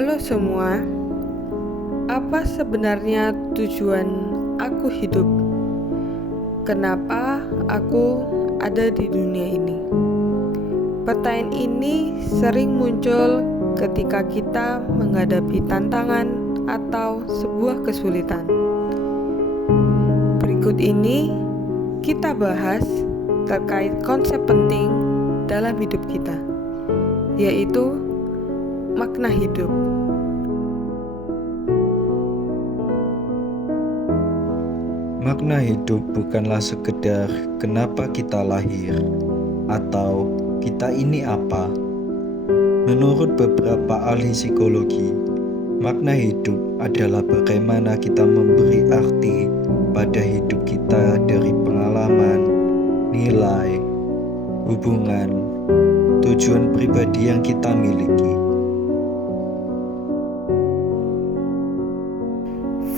Halo semua, apa sebenarnya tujuan aku hidup? Kenapa aku ada di dunia ini? Pertanyaan ini sering muncul ketika kita menghadapi tantangan atau sebuah kesulitan. Berikut ini kita bahas terkait konsep penting dalam hidup kita, yaitu makna hidup. Makna hidup bukanlah sekedar kenapa kita lahir atau kita ini apa. Menurut beberapa ahli psikologi, makna hidup adalah bagaimana kita memberi arti pada hidup kita dari pengalaman, nilai, hubungan, tujuan pribadi yang kita miliki.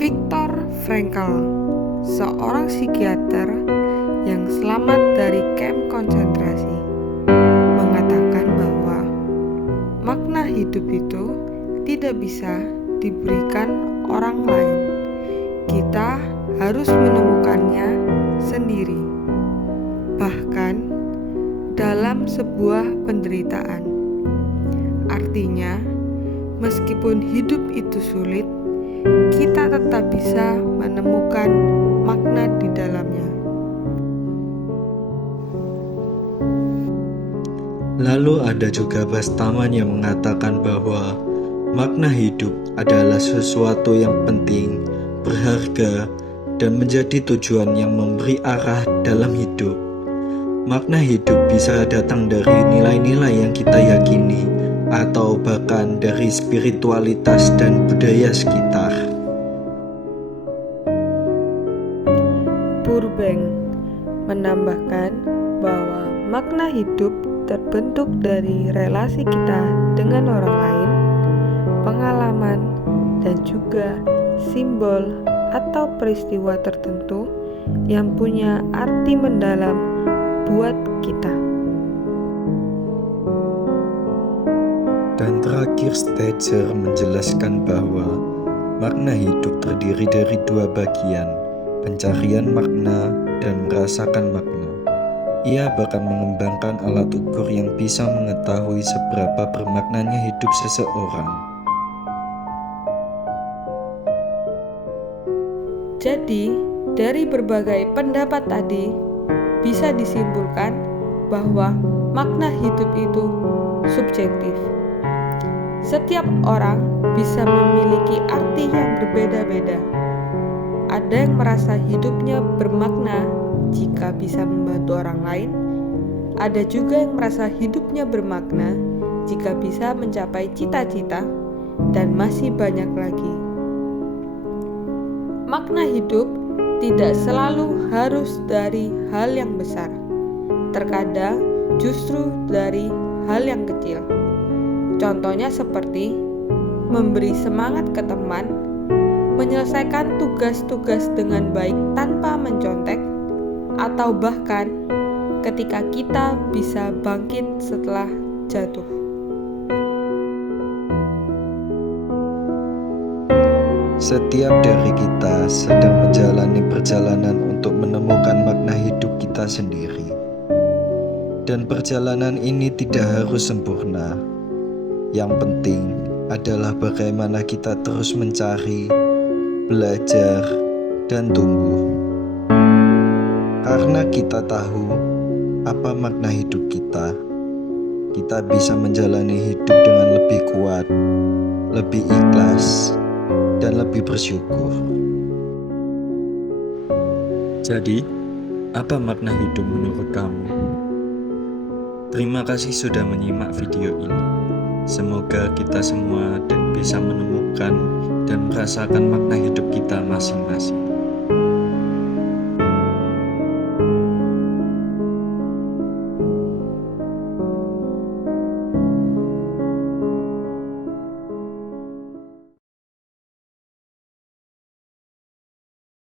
Viktor Frankl, seorang psikiater yang selamat dari kamp konsentrasi, mengatakan bahwa makna hidup itu tidak bisa diberikan orang lain. Kita harus menemukannya sendiri, bahkan dalam sebuah penderitaan. Artinya, meskipun hidup itu sulit, kita tetap bisa menemukan makna di dalamnya. Lalu ada juga Bastaman yang mengatakan bahwa makna hidup adalah sesuatu yang penting, berharga, dan menjadi tujuan yang memberi arah dalam hidup. Makna hidup bisa datang dari nilai-nilai yang kita yakini, atau bahkan dari spiritualitas dan budaya sekitar. Burbank menambahkan bahwa makna hidup terbentuk dari relasi kita dengan orang lain, pengalaman, dan juga simbol atau peristiwa tertentu yang punya arti mendalam buat kita. Dan terakhir, Stetzer menjelaskan bahwa makna hidup terdiri dari dua bagian, pencarian makna dan merasakan makna. Ia bahkan mengembangkan alat ukur yang bisa mengetahui seberapa bermaknanya hidup seseorang. Jadi, dari berbagai pendapat tadi, bisa disimpulkan bahwa makna hidup itu subjektif. Setiap orang bisa memiliki arti yang berbeda-beda. Ada yang merasa hidupnya bermakna jika bisa membantu orang lain. Ada juga yang merasa hidupnya bermakna jika bisa mencapai cita-cita, dan masih banyak lagi. Makna hidup tidak selalu harus dari hal yang besar. Terkadang justru dari hal yang kecil. Contohnya seperti memberi semangat ke teman, menyelesaikan tugas-tugas dengan baik tanpa mencontek, atau bahkan ketika kita bisa bangkit setelah jatuh. Setiap dari kita sedang menjalani perjalanan untuk menemukan makna hidup kita sendiri. Dan perjalanan ini tidak harus sempurna. Yang penting adalah bagaimana kita terus mencari, belajar, dan tumbuh. Karena kita tahu apa makna hidup kita bisa menjalani hidup dengan lebih kuat, lebih ikhlas, dan lebih bersyukur. Jadi, apa makna hidup menurut kamu? Terima kasih sudah menyimak video ini. Semoga kita semua bisa menemukan dan merasakan makna hidup kita masing-masing.